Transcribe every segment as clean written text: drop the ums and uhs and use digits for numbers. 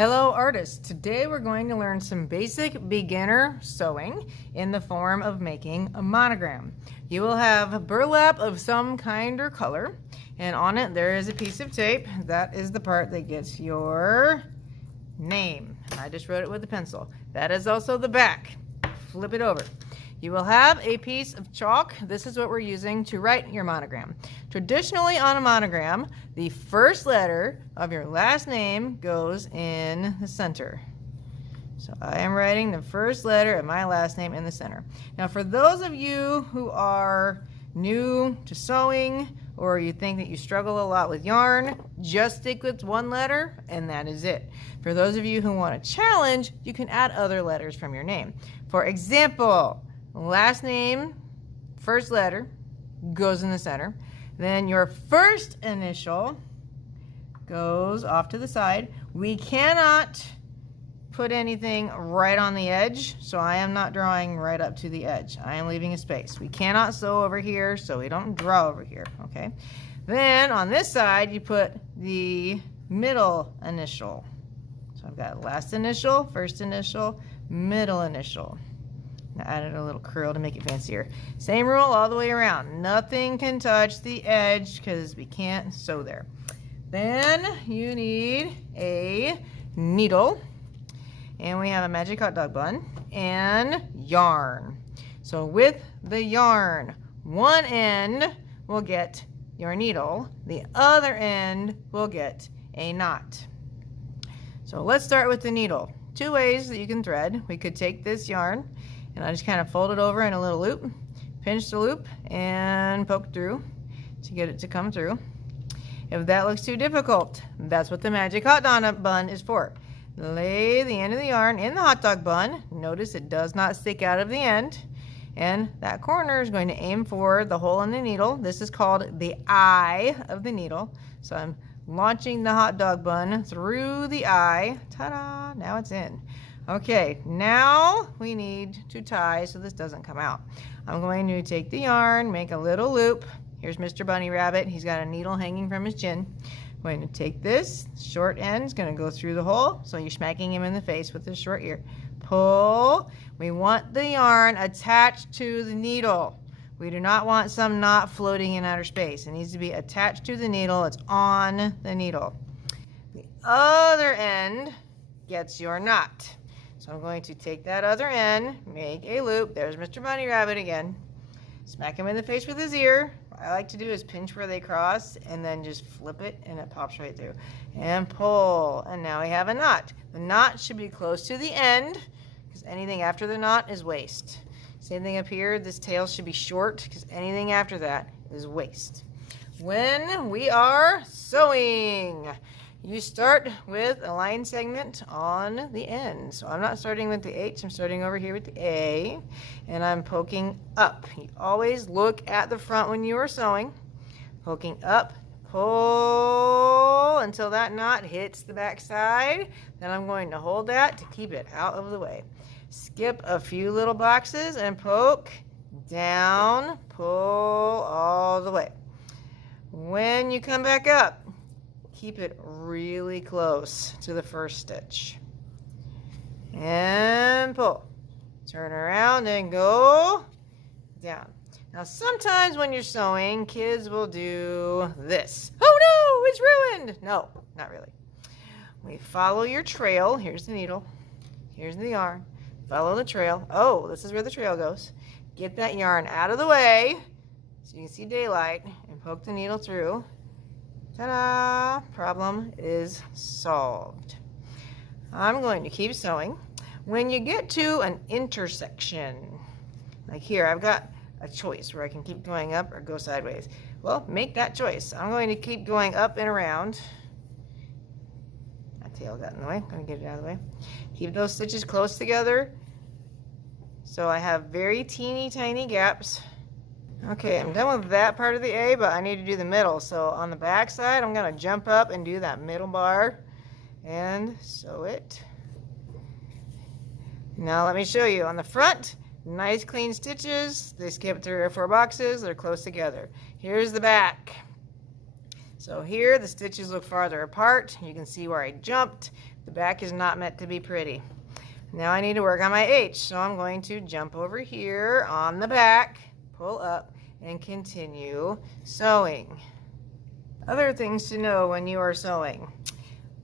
Hello artists, today we're going to learn some basic beginner sewing in the form of making a monogram. You will have burlap of some kind or color, and on it there is a piece of tape. That is the part that gets your name. I just wrote it with a pencil. That is also the back. Flip it over. You will have a piece of chalk. This is what we're using to write your monogram. Traditionally on a monogram, the first letter of your last name goes in the center. So I am writing the first letter of my last name in the center. Now for those of you who are new to sewing, or you think that you struggle a lot with yarn, just stick with one letter and that is it. For those of you who want a challenge, you can add other letters from your name. For example, last name, first letter, goes in the center. Then your first initial goes off to the side. We cannot put anything right on the edge, so I am not drawing right up to the edge. I am leaving a space. We cannot sew over here, so we don't draw over here, okay? Then on this side, you put the middle initial. So I've got last initial, first initial, middle initial. I added a little curl to make it fancier. Same rule all the way around. Nothing can touch the edge because we can't sew there. Then you need a needle, and we have a magic hot dog bun and yarn. So with the yarn, one end will get your needle, the other end will get a knot. So let's start with the needle. Two ways that you can thread. We could take this yarn and I just kind of fold it over in a little loop, pinch the loop, and poke through to get it to come through. If that looks too difficult, that's what the magic hot dog bun is for. Lay the end of the yarn in the hot dog bun. Notice it does not stick out of the end. And that corner is going to aim for the hole in the needle. This is called the eye of the needle. So I'm launching the hot dog bun through the eye. Ta-da! Now it's in. Okay, now we need to tie so this doesn't come out. I'm going to take the yarn, make a little loop. Here's Mr. Bunny Rabbit. He's got a needle hanging from his chin. I'm going to take this short end, it's going to go through the hole, so you're smacking him in the face with this short ear. Pull. We want the yarn attached to the needle. We do not want some knot floating in outer space. It needs to be attached to the needle. It's on the needle. The other end gets your knot. So I'm going to take that other end, make a loop. There's Mr. Bunny Rabbit again. Smack him in the face with his ear. What I like to do is pinch where they cross and then just flip it and it pops right through. And pull. And now we have a knot. The knot should be close to the end because anything after the knot is waste. Same thing up here. This tail should be short because anything after that is waste. When we are sewing, you start with a line segment on the end. So I'm not starting with the H, I'm starting over here with the A, and I'm poking up. You always look at the front when you are sewing. Poking up, pull until that knot hits the back side. Then I'm going to hold that to keep it out of the way. Skip a few little boxes and poke down, pull all the way. When you come back up, keep it really close to the first stitch. And pull. Turn around and go down. Now sometimes when you're sewing, kids will do this. Oh no, it's ruined. No, not really. We follow your trail. Here's the needle. Here's the yarn. Follow the trail. Oh, this is where the trail goes. Get that yarn out of the way so you can see daylight and poke the needle through. Ta-da! Problem is solved. I'm going to keep sewing. When you get to an intersection, like here, I've got a choice where I can keep going up or go sideways. Well, make that choice. I'm going to keep going up and around. My tail got in the way. I'm going to get it out of the way. Keep those stitches close together. So I have very teeny tiny gaps. Okay, I'm done with that part of the A, but I need to do the middle. So on the back side, I'm going to jump up and do that middle bar and sew it. Now let me show you. On the front, nice clean stitches. They skip 3 or 4 boxes. They're close together. Here's the back. So here the stitches look farther apart. You can see where I jumped. The back is not meant to be pretty. Now I need to work on my H, so I'm going to jump over here on the back, pull up, and continue sewing. Other things to know when you are sewing.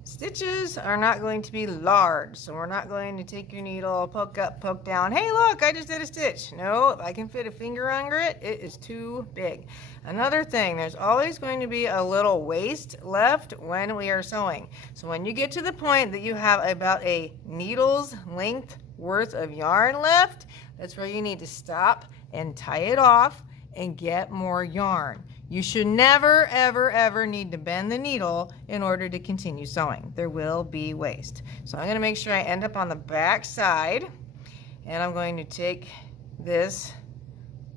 Stitches are not going to be large, so we're not going to take your needle, poke up, poke down. Hey, look, I just did a stitch. No, if I can fit a finger under it, it is too big. Another thing, there's always going to be a little waste left when we are sewing. So when you get to the point that you have about a needle's length worth of yarn left, that's where you need to stop and tie it off and get more yarn. You should never, ever, ever need to bend the needle in order to continue sewing. There will be waste. So I'm going to make sure I end up on the back side, and I'm going to take this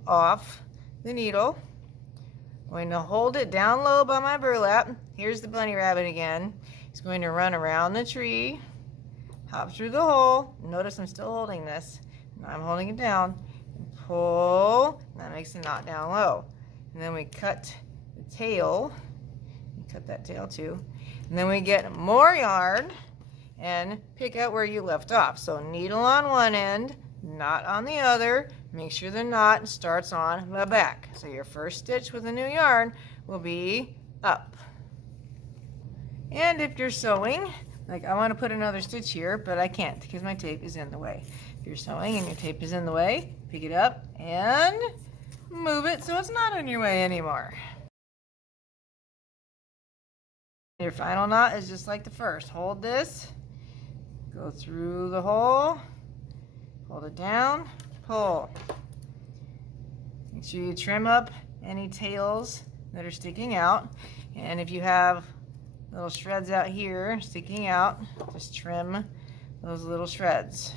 off the needle. I'm going to hold it down low by my burlap. Here's the bunny rabbit again. He's going to run around the tree, hop through the hole. Notice I'm still holding this. Now I'm holding it down. And pull. That makes the knot down low. And then we cut the tail. Cut that tail too. And then we get more yarn and pick out where you left off. So needle on one end, knot on the other. Make sure the knot starts on the back. So your first stitch with a new yarn will be up. And if you're sewing, like I want to put another stitch here, but I can't because my tape is in the way. If you're sewing and your tape is in the way, pick it up and move it so it's not in your way anymore. Your final knot is just like the first. Hold this, go through the hole, hold it down, pull. Make sure you trim up any tails that are sticking out, and if you have little shreds out here sticking out, just trim those little shreds.